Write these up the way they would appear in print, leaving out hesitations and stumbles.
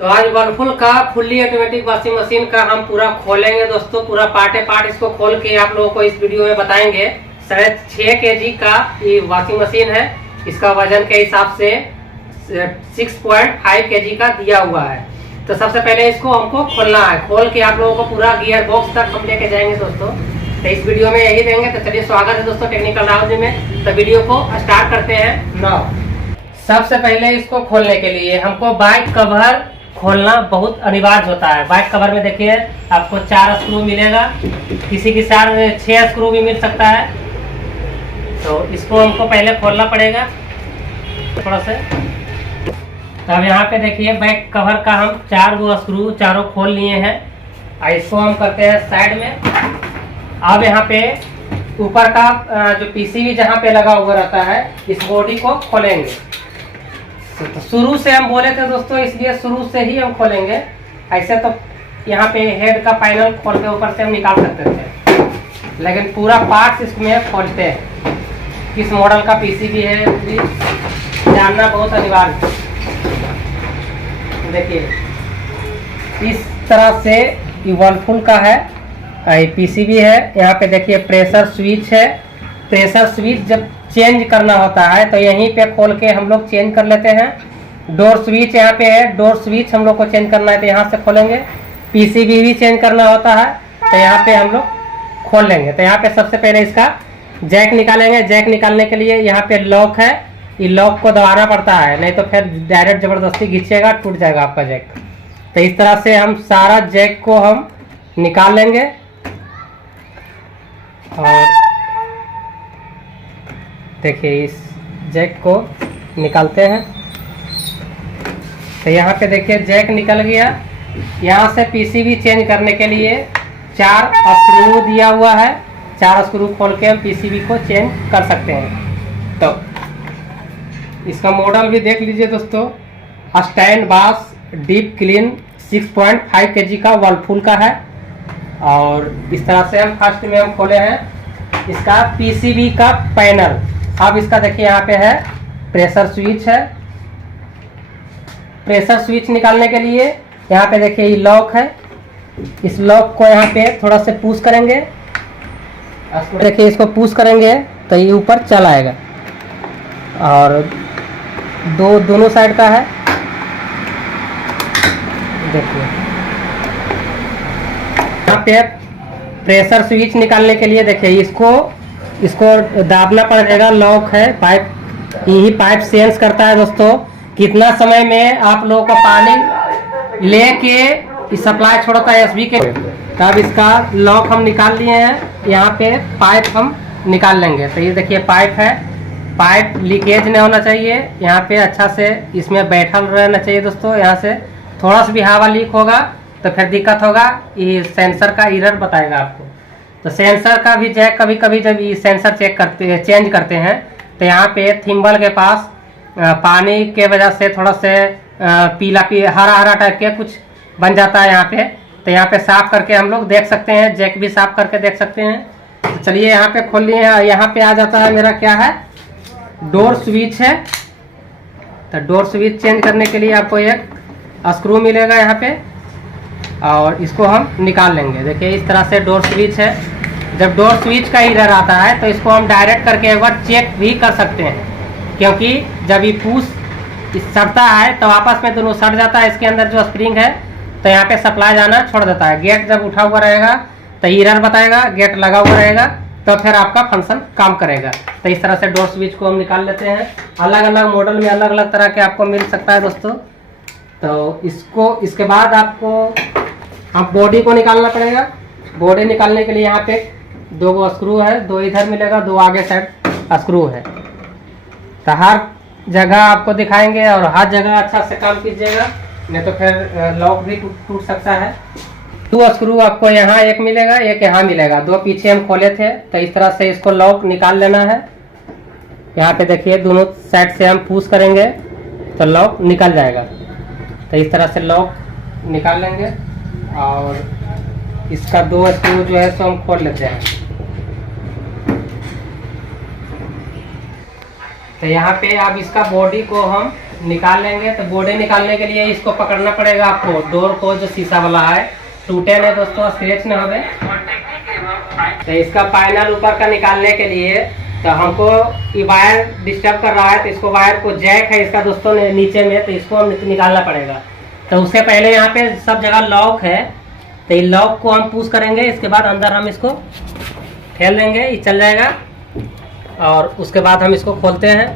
तो आज वर्लपूल का फुल्ली ऑटोमेटिक वॉशिंग मशीन का हम पूरा खोलेंगे दोस्तों। पूरा पार्ट इसको खोल के आप लोगों को इस वीडियो में बताएंगे। 6.5 kg का ये वॉशिंग मशीन है। इसका वजन के हिसाब से 6.5 kg का दिया हुआ है। तो सबसे पहले इसको हमको खोलना है। खोल के आप लोगों को पूरा गियर बॉक्स तक हम लेके जाएंगे दोस्तों। तो इस वीडियो में यही देंगे। तो चलिए, स्वागत है दोस्तों टेक्निकल राहुल जी में। तो वीडियो को स्टार्ट करते हैं नाउ। सबसे पहले इसको खोलने के लिए हमको बाइक कवर खोलना बहुत अनिवार्य होता है। बाइक कवर में देखिए आपको 4 स्क्रू मिलेगा, किसी की 6 स्क्रू भी मिल सकता है। तो इसको हमको पहले खोलना पड़ेगा थोड़ा से। तो अब यहाँ पे देखिए बैक कवर का हम 4 स्क्रू चारों खोल लिए हैं। इसको हम करते हैं साइड में। अब यहाँ पे ऊपर का जो पीसीबी जहाँ पे लगा हुआ रहता है, इस बॉडी को खोलेंगे। तो शुरू से हम बोले थे दोस्तों, इसलिए शुरू से ही हम खोलेंगे। ऐसे तो यहाँ पे हेड का पैनल खोल के ऊपर से हम निकाल सकते थे, लेकिन पूरा पार्ट्स इसमें खोलते हैं। किस मॉडल का पीसीबी है भी जानना बहुत अनिवार्य है। देखिए इस तरह से ये वर्लपूल का है, ये पीसीबी है। यहाँ पे देखिए प्रेशर स्विच है। प्रेशर स्विच जब चेंज करना होता है तो यहीं पे खोल के हम लोग चेंज कर लेते हैं। डोर स्विच यहाँ पे है, डोर स्विच हम लोग को चेंज करना है तो यहाँ से खोलेंगे। पीसीबी भी चेंज करना होता है तो यहाँ पे हम लोग खोल लेंगे। तो यहाँ पे सबसे पहले इसका जैक निकालेंगे। जैक निकालने के लिए यहाँ पे लॉक है, ये लॉक को दबाना पड़ता है, नहीं तो फिर डायरेक्ट ज़बरदस्ती खींचेगा, टूट जाएगा आपका जैक। तो इस तरह से हम सारा जैक को हम निकाल लेंगे। और देखिए इस जैक को निकालते हैं। तो यहाँ पे देखिए जैक निकल गया। यहाँ से पीसीबी चेंज करने के लिए 4 स्क्रू दिया हुआ है। 4 स्क्रू खोल के हम पीसीबी को चेंज कर सकते हैं। तो इसका मॉडल भी देख लीजिए दोस्तों। स्टैंड बास डीप क्लीन 6.5 kg का वर्लपूल का है। और इस तरह से हम फर्स्ट में हम खोले हैं इसका पीसीबी का पैनल। अब इसका देखिए यहाँ पे है प्रेशर स्विच है। प्रेशर स्विच निकालने के लिए यहाँ पे देखिए ये लॉक है। इस लॉक को यहाँ पे थोड़ा से पुश करेंगे। देखिए इसको पुश करेंगे तो ये ऊपर चल आएगा। और दोनों साइड का है। देखिए यहाँ पे प्रेशर स्विच निकालने के लिए देखिए इसको दाबना पड़ेगा। लॉक है, पाइप, यही पाइप सेंस करता है दोस्तों कितना समय में आप लोगों का पानी लेके सप्लाई छोड़ता है एसबी के। तब इसका लॉक हम निकाल लिए हैं। यहाँ पे पाइप हम निकाल लेंगे। तो ये देखिए पाइप है, पाइप लीकेज नहीं होना चाहिए। यहाँ पे अच्छा से इसमें बैठल रहना चाहिए दोस्तों। यहाँ से थोड़ा सा भी हवा लीक होगा तो फिर दिक्कत होगा। ये सेंसर का एरर बताएगा आपको। तो सेंसर का भी जैक कभी कभी जब ये सेंसर चेंज करते हैं तो यहाँ पे थिम्बल के पास पानी के वजह से थोड़ा से पीला हरा टाइप के कुछ बन जाता है यहाँ पे। तो यहाँ पे साफ करके हम लोग देख सकते हैं, जैक भी साफ करके देख सकते हैं। तो चलिए यहाँ पे खोल लिए हैं। यहाँ पे आ जाता है मेरा क्या है, डोर स्विच है। तो डोर स्विच चेंज करने के लिए आपको एक स्क्रू मिलेगा यहाँ पे, और इसको हम निकाल लेंगे। देखिए इस तरह से डोर स्विच है। जब डोर स्विच का एरर आता है तो इसको हम डायरेक्ट करके एक बार चेक भी कर सकते हैं, क्योंकि जब ये पुश सटता है तो आपस में दोनों सट जाता है। इसके अंदर जो स्प्रिंग है तो यहाँ पे सप्लाई जाना छोड़ देता है। गेट जब उठा हुआ रहेगा तो एरर बताएगा, गेट लगा हुआ रहेगा तो फिर आपका फंक्शन काम करेगा। तो इस तरह से डोर स्विच को हम निकाल लेते हैं। अलग अलग मॉडल में अलग अलग तरह के आपको मिल सकता है दोस्तों। तो इसके बाद आपको हम बॉडी को निकालना पड़ेगा। बॉडी निकालने के लिए यहाँ पे 2 स्क्रू है, 2 इधर मिलेगा, 2 आगे साइड स्क्रू है। तो हर जगह आपको दिखाएंगे और हर जगह अच्छा से काम कीजिएगा, नहीं तो फिर लॉक भी टूट सकता है। 2 स्क्रू आपको यहाँ एक मिलेगा, एक यहाँ मिलेगा। 2 पीछे हम खोले थे। तो इस तरह से इसको लॉक निकाल लेना है। यहाँ पे देखिए दोनों साइड से हम पुश करेंगे तो लॉक निकल जाएगा। तो इस तरह से लॉक निकाल लेंगे। और इसका 2 स्क्रू जो है सो हम खोल लेते हैं। तो यहाँ पे अब इसका बॉडी को हम निकाल लेंगे। तो बॉडी निकालने के लिए इसको पकड़ना पड़ेगा आपको, डोर को जो शीशा वाला है, टूटे नहीं दोस्तों, स्क्रैच न होवे। तो इसका पैनल ऊपर का निकालने के लिए तो हमको ये वायर डिस्टर्ब कर रहा है, तो इसको वायर को जैक है इसका दोस्तों नीचे में, तो इसको हम निकालना पड़ेगा। तो उससे पहले यहाँ पे सब जगह लॉक है, तो ये लॉक को हम पुश करेंगे, इसके बाद अंदर हम इसको ठेल देंगे, ये चल जाएगा। और उसके बाद हम इसको खोलते हैं,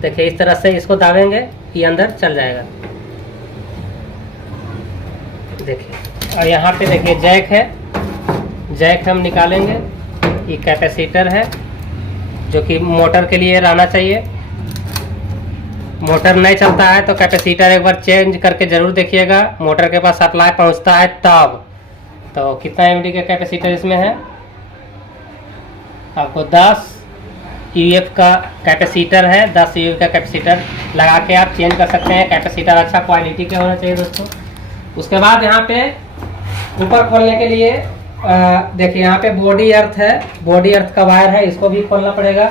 देखिए इस तरह से इसको दाबेंगे, ये अंदर चल जाएगा। देखिए और यहाँ पे देखिए जैक है, जैक हम निकालेंगे। ये कैपेसिटर है जो कि मोटर के लिए रहना चाहिए। मोटर नहीं चलता है तो कैपेसिटर एक बार चेंज करके ज़रूर देखिएगा, मोटर के पास सप्लाई पहुंचता है तब। तो कितना एमडी का कैपेसिटर इसमें है, आपको 10 यूएफ का कैपेसिटर है, 10 यूएफ का कैपेसिटर लगा के आप चेंज कर सकते हैं। कैपेसिटर अच्छा क्वालिटी का होना चाहिए दोस्तों। उसके बाद यहाँ पे ऊपर खोलने के लिए देखिए यहाँ पे बॉडी अर्थ है, बॉडी अर्थ का वायर है, इसको भी खोलना पड़ेगा।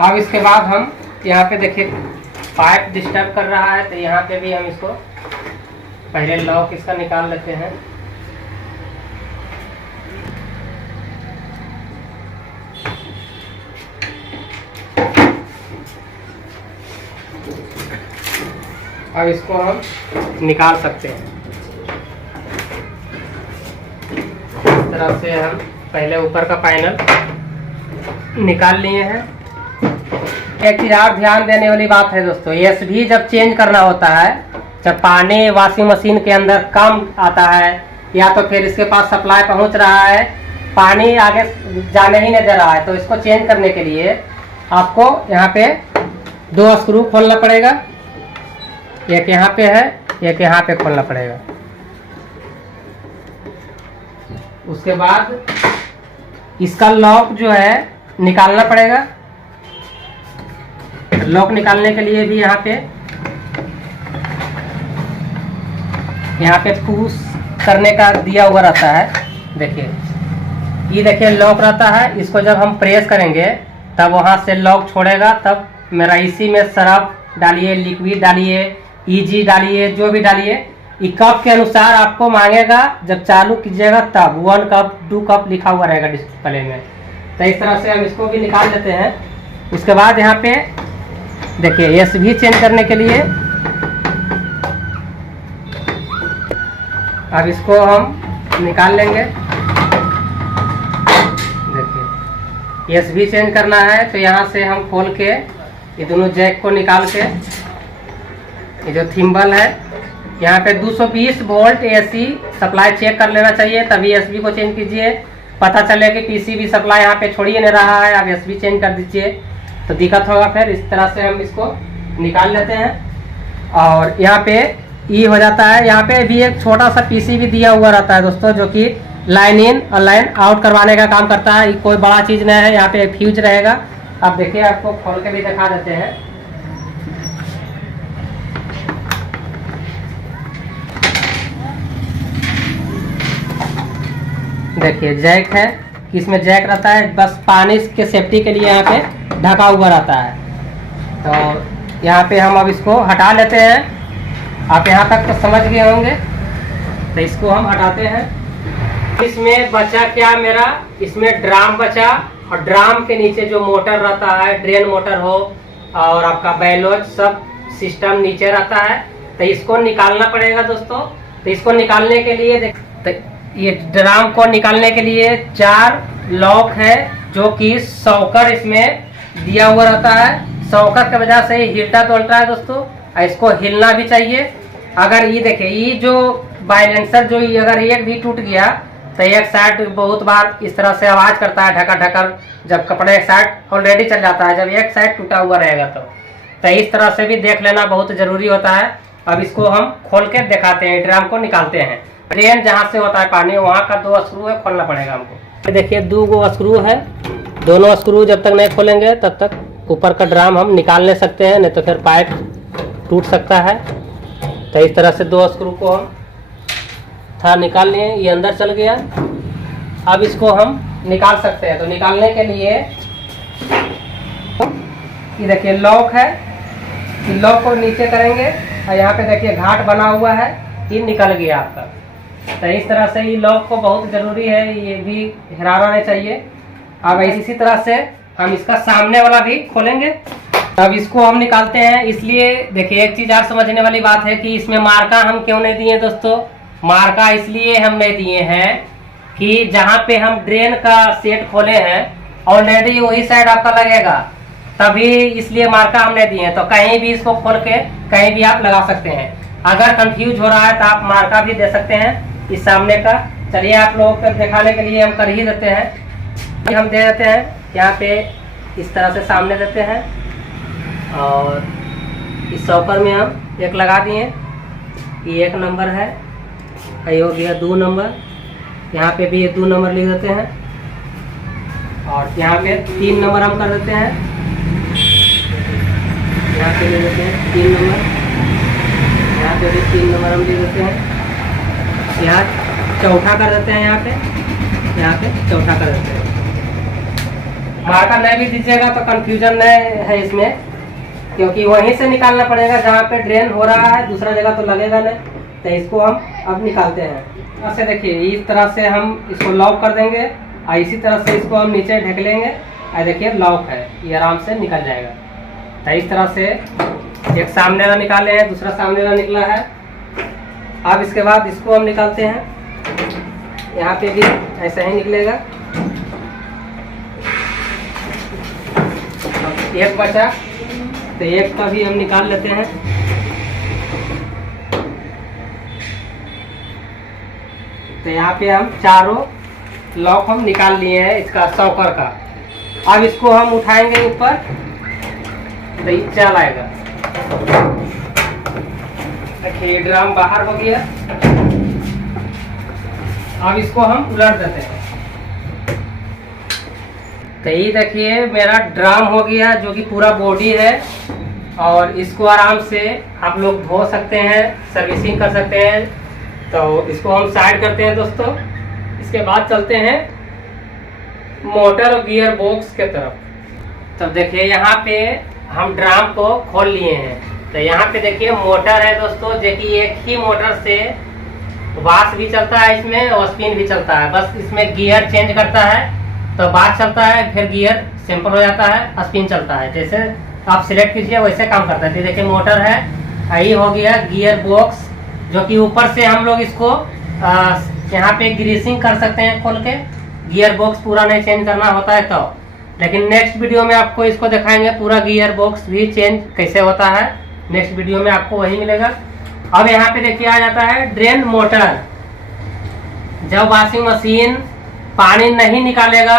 अब इसके बाद हम यहाँ पे देखिए पाइप डिस्टर्ब कर रहा है, तो यहाँ पे भी हम इसको पहले लॉक इसका निकाल लेते हैं। अब इसको हम निकाल सकते हैं। इस तरह से हम पहले ऊपर का पैनल निकाल लिए हैं। एक चीज और ध्यान देने वाली बात है दोस्तों, एसवी जब चेंज करना होता है, जब पानी वॉशिंग मशीन के अंदर कम आता है या तो फिर इसके पास सप्लाई पहुंच रहा है, पानी आगे जाने ही नहीं दे रहा है, तो इसको चेंज करने के लिए आपको यहाँ पे 2 स्क्रू खोलना पड़ेगा। एक यहाँ पे है, एक यहाँ पे खोलना पड़ेगा। उसके बाद इसका लॉक जो है निकालना पड़ेगा। लॉक निकालने के लिए भी यहाँ पे पुश करने का दिया हुआ रहता है। देखिए ये देखिए लॉक रहता है, इसको जब हम प्रेस करेंगे तब वहाँ से लॉक छोड़ेगा। तब मेरा इसी में सरफ डालिए, लिक्विड डालिए, ईजी डालिए, जो भी डालिए, ये कप के अनुसार आपको मांगेगा। जब चालू कीजिएगा तब 1 कप 2 कप लिखा हुआ रहेगा डिस्प्ले में। तो इस तरह से हम इसको भी निकाल लेते हैं। उसके बाद यहाँ पे देखिए एसवी चेंज करने के लिए अब इसको हम निकाल लेंगे। देखिए एसवी चेंज करना है तो यहाँ से हम खोल के ये दोनों जैक को निकाल के, ये जो थिम्बल है यहाँ पे 220 वोल्ट एसी सप्लाई चेक कर लेना चाहिए, तभी एसबी को चेंज कीजिए। पता चले कि पीसीबी सप्लाई यहाँ पे छोड़िए नहीं रहा है, आप एसबी चेंज कर दीजिए तो दिक्कत होगा। फिर इस तरह से हम इसको निकाल लेते हैं और यहाँ पे ई हो जाता है। यहाँ पे भी एक छोटा सा पीसीबी दिया हुआ रहता है दोस्तों, जो कि लाइन इन और लाइन आउट करवाने का काम करता है। कोई बड़ा चीज़ नहीं है। यहाँ पे एक फ्यूज रहेगा, आप देखिए, आपको खोल के भी दिखा देते हैं। देखिए जैक है, इसमें जैक रहता है, बस पानी के सेफ्टी के लिए यहाँ पे ढका हुआ रहता है। तो यहाँ पे हम अब इसको हटा लेते हैं। आप यहाँ तक तो समझ गए होंगे, तो इसको हम हटाते हैं। इसमें बचा क्या मेरा, इसमें ड्राम बचा, और ड्राम के नीचे जो मोटर रहता है, ड्रेन मोटर हो और आपका बैलोज सब सिस्टम नीचे रहता है, तो इसको निकालना पड़ेगा दोस्तों। तो इसको निकालने के लिए तो ये ड्राम को निकालने के लिए 4 लॉक है, जो कि सॉकर इसमें दिया हुआ रहता है। सॉकर की वजह से हिलता डुलता है दोस्तों, और इसको हिलना भी चाहिए। अगर ये देखिए, ये जो बाइलेंसर जो अगर एक भी टूट गया तो एक साइड बहुत बार इस तरह से आवाज़ करता है, ढका ढकर, जब कपड़े एक साइड ऑलरेडी चल जाता है, जब एक साइड टूटा हुआ रहेगा तो इस तरह से भी देख लेना बहुत ज़रूरी होता है। अब इसको हम खोल के दिखाते हैं, ड्राम को निकालते हैं। ड्रेन जहाँ से होता है पानी, वहाँ का 2 स्क्रू है, खोलना पड़ेगा हमको। देखिए 2 स्क्रू है, दोनों स्क्रू जब तक नहीं खोलेंगे तब तक ऊपर का ड्राम हम निकाल नहीं सकते हैं, नहीं तो फिर पाइप टूट सकता है। तो इस तरह से 2 स्क्रू को हम निकाल लिए, ये अंदर चल गया। अब इसको हम निकाल सकते हैं। तो निकालने के लिए ये देखिए लॉक है, लॉक को नीचे करेंगे और यहाँ पे देखिए घाट बना हुआ है, ये निकल गया आपका। तो इस तरह से ये लॉक को बहुत ज़रूरी है, ये भी हिलाना नहीं चाहिए। अब इसी तरह से हम इसका सामने वाला भी खोलेंगे। अब इसको हम निकालते हैं। इसलिए देखिए एक चीज़ और समझने वाली बात है कि इसमें मार्का हम क्यों नहीं दिए दोस्तों। मार्का इसलिए हम नहीं दिए हैं कि जहाँ पे हम ड्रेन का सेट खोले हैं ऑलरेडी वही साइड आपका लगेगा, तभी इसलिए मार्का हमने दिए हैं। तो कहीं भी इसको खोल के कहीं भी आप लगा सकते हैं। अगर कंफ्यूज हो रहा है तो आप मार्का भी दे सकते हैं इस सामने का। चलिए आप लोगों को दिखाने के लिए हम कर ही देते हैं। हम दे देते हैं यहाँ पे इस तरह से सामने देते हैं और इस सॉकर में हम एक लगा दिए। ये 1 नंबर है, ये हो गया 2 नंबर, यहाँ पे भी ये 2 नंबर लिख देते हैं और यहाँ पे 3 नंबर हम कर देते हैं। यहाँ पे लिख देते हैं 3 नंबर, यहाँ पे भी 3 नंबर हम लिख देते हैं। यहाँ चौथा कर देते हैं, यहाँ पे चौथा कर देते हैं। मार्का नहीं भी दीजिएगा तो कंफ्यूजन नहीं है इसमें, क्योंकि वहीं से निकालना पड़ेगा जहाँ पे ड्रेन हो रहा है, दूसरा जगह तो लगेगा नहीं। तो इसको हम अब निकालते हैं। ऐसे देखिए इस तरह से हम इसको लॉक कर देंगे और इसी तरह से इसको हम नीचे ढक लेंगे और देखिए लॉक है, ये आराम से निकल जाएगा। तो इस तरह से एक सामने वाला निकाले हैं, दूसरा सामने वाला निकला है। अब इसके बाद इसको हम निकालते हैं, यहाँ पे भी ऐसा ही निकलेगा। एक बचा तो एक का भी हम निकाल लेते हैं। तो यहाँ पे हम चारों लॉक हम निकाल लिए हैं इसका सॉकर का। अब इसको हम उठाएंगे ऊपर तो ये चल आएगा। देखिए ड्राम बाहर हो गया। अब इसको हम उलट देते हैं। तो ये देखिए मेरा ड्राम हो गया जो कि पूरा बॉडी है और इसको आराम से आप लोग धो सकते हैं, सर्विसिंग कर सकते हैं। तो इसको हम साइड करते हैं दोस्तों। इसके बाद चलते हैं मोटर और गियर बॉक्स के तरफ। तब देखिए यहाँ पे हम ड्राम को खोल लिए हैं। तो यहाँ पे देखिए मोटर है दोस्तों, जो कि एक ही मोटर से वाश भी चलता है इसमें और स्पिन भी चलता है। बस इसमें गियर चेंज करता है तो वाश चलता है, फिर गियर सिंपल हो जाता है, स्पिन चलता है। जैसे आप सिलेक्ट कीजिए वैसे काम करता है। देखिए मोटर है, यही हो गया गियर बॉक्स, जो कि ऊपर से हम लोग इसको यहाँ पे ग्रीसिंग कर सकते हैं खोल के। गियर बॉक्स पूरा नहीं चेंज करना होता है तो, लेकिन नेक्स्ट वीडियो में आपको इसको दिखाएंगे पूरा गियर बॉक्स भी चेंज कैसे होता है। नेक्स्ट वीडियो में आपको वही मिलेगा। अब यहाँ पे देखिए आ जाता है ड्रेन मोटर। जब वॉशिंग मशीन पानी नहीं निकालेगा,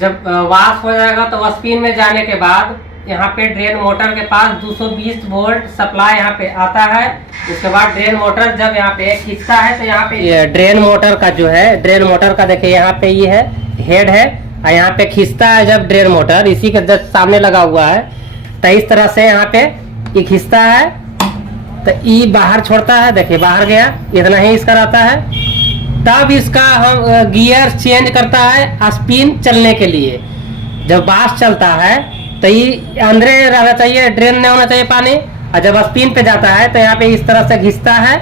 जब वॉश हो जाएगा तो स्पिन में जाने के बाद यहाँ पे ड्रेन मोटर के पास 220 वोल्ट सप्लाई यहाँ पे आता है। उसके बाद ड्रेन मोटर जब यहाँ पे खींचता है तो यहाँ पे ये ड्रेन मोटर का जो है, ड्रेन मोटर का देखिए यहाँ पे ये है हेड है और यहाँ पे खींचता है जब ड्रेन मोटर इसी के जस्ट सामने लगा हुआ है। तो इस तरह से यहाँ पे ये खींचता है तो ये बाहर छोड़ता है। देखिए बाहर गया, इतना ही इसका रहता है। तब इसका हम गियर चेंज करता है स्पिन चलने के लिए। जब बास चलता है तो ये अंदर रहना चाहिए, ड्रेन नहीं होना चाहिए पानी। और जब स्पिन पे जाता है तो यहाँ पे इस तरह से घिसता है,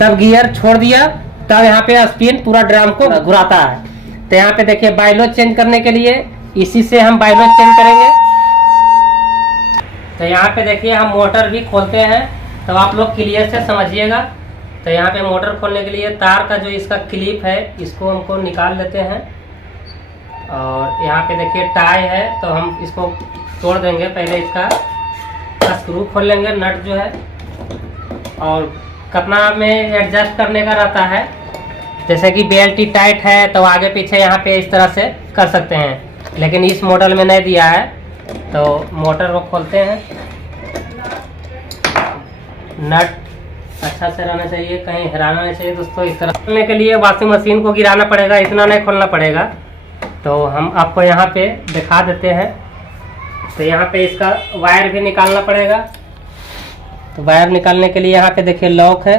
तब गियर छोड़ दिया, तब यहाँ पे स्पिन पूरा ड्राम को घुराता है। तो यहाँ पे देखिए बाइलोज चेंज करने के लिए इसी से हम बाइलोज चेंज करेंगे। तो यहाँ पे देखिए हम मोटर भी खोलते हैं, तो आप लोग क्लियर से समझिएगा। तो यहाँ पे मोटर खोलने के लिए तार का जो इसका क्लिप है इसको हमको निकाल लेते हैं। और यहाँ पे देखिए टाई है तो हम इसको तोड़ देंगे। पहले इसका स्क्रू खोल लेंगे, नट जो है, और कितना में एडजस्ट करने का रहता है। जैसे कि बेल्ट टाइट है तो आगे पीछे यहाँ पे इस तरह से कर सकते हैं, लेकिन इस मॉडल में नहीं दिया है। तो मोटर को खोलते हैं। नट अच्छा से रहना चाहिए, कहीं हिलाना नहीं चाहिए दोस्तों। इस तरह खोलने के लिए वॉशिंग मशीन को गिराना पड़ेगा, इतना नहीं खोलना पड़ेगा। तो हम आपको यहाँ पे दिखा देते हैं। तो यहाँ पे इसका वायर भी निकालना पड़ेगा। तो वायर निकालने के लिए यहाँ पे देखिए लॉक है।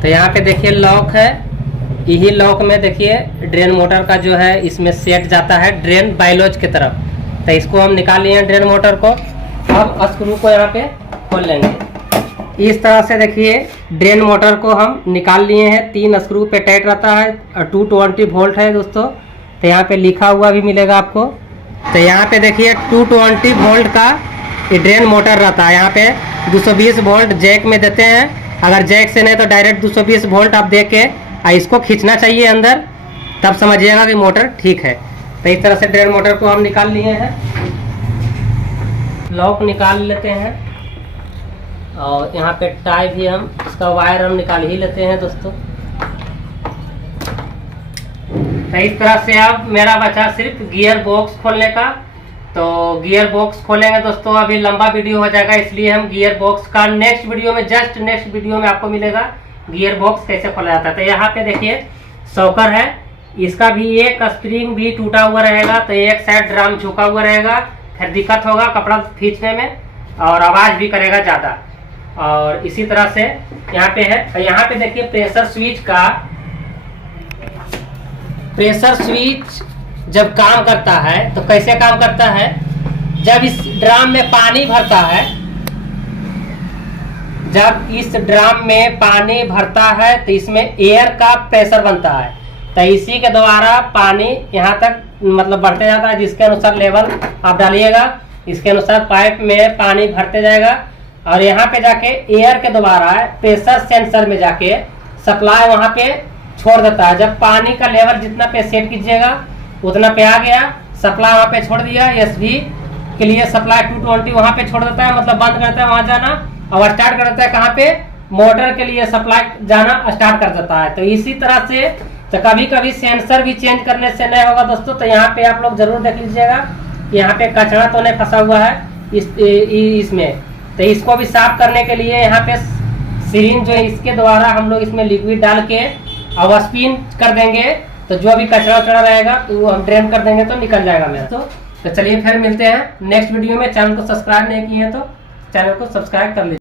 तो यहाँ पे देखिए लॉक है, यही लॉक में देखिए ड्रेन मोटर का जो है इसमें सेट जाता है ड्रेन बाइलोज की तरफ। तो इसको हम निकाल लिए हैं ड्रेन मोटर को। अब स्क्रू को यहाँ पे खोल लेंगे। इस तरह से देखिए ड्रेन मोटर को हम निकाल लिए हैं। 3 स्क्रू पे टाइट रहता है और 220 वोल्ट है दोस्तों। तो यहाँ पे लिखा हुआ भी मिलेगा आपको। तो यहाँ पे देखिए 220 वोल्ट का ये ड्रेन मोटर रहता है। यहाँ पे 220 वोल्ट जैक में देते हैं। अगर जैक से नहीं तो डायरेक्ट 220 वोल्ट आप दे के इसको खींचना चाहिए अंदर, तब समझिएगा कि मोटर ठीक है। तो इस तरह से ड्रेन मोटर को हम निकाल लिए हैं। लॉक निकाल लेते हैं और यहाँ पे टाई भी हम इसका वायर हम निकाल ही लेते हैं दोस्तों। तो इस तरह से अब मेरा बचा सिर्फ गियर बॉक्स खोलने का। तो गियर बॉक्स खोलेंगे दोस्तों, अभी लंबा वीडियो हो जाएगा, इसलिए हम गियर बॉक्स का नेक्स्ट वीडियो में नेक्स्ट वीडियो में आपको मिलेगा गियर बॉक्स कैसे खोला जाता है। तो यहाँ पे देखिए सॉकर है, इसका भी एक स्प्रिंग भी टूटा हुआ रहेगा। तो एक साइड ड्रम झुका हुआ रहेगा, फिर दिक्कत होगा कपड़ा खींचने में और आवाज भी करेगा ज़्यादा। और इसी तरह से यहाँ पे है, यहाँ पे देखिए प्रेशर स्विच जब काम करता है तो कैसे काम करता है, जब इस ड्रम में पानी भरता है, जब इस ड्रम में पानी भरता है तो इसमें एयर का प्रेशर बनता है। तो इसी के द्वारा पानी यहाँ तक मतलब बढ़ते जाता है, जिसके अनुसार लेवल आप डालिएगा, इसके अनुसार पाइप में पानी भरते जाएगा और यहाँ पे जाके एयर के द्वारा प्रेशर सेंसर में जाके सप्लाई वहाँ पे छोड़ देता है। जब पानी का लेवल जितना पे सेट कीजिएगा उतना पे आ गया, सप्लाई वहाँ पे छोड़ दिया। एसवी के लिए सप्लाई 220 वहाँ पे छोड़ देता है, मतलब बंद करता है वहाँ जाना और स्टार्ट कर देता है कहाँ पे, मोटर के लिए सप्लाई जाना स्टार्ट कर देता है। तो इसी तरह से तो कभी कभी सेंसर भी चेंज करने से नहीं होगा दोस्तों। तो यहाँ पे आप लोग जरूर देख लीजिएगा, यहाँ पे कचरा तो नहीं फंसा हुआ है इसमें। तो इसको भी साफ करने के लिए यहाँ पे सिरिंज जो है इसके द्वारा हम लोग इसमें लिक्विड डाल के और स्पिन कर देंगे, तो जो भी कचरा उचरा रहेगा तो वो हम ड्रेन कर देंगे तो निकल जाएगा मेरा। तो चलिए फिर मिलते हैं नेक्स्ट वीडियो में। चैनल को सब्सक्राइब नहीं किए हैं तो चैनल को सब्सक्राइब कर लीजिए।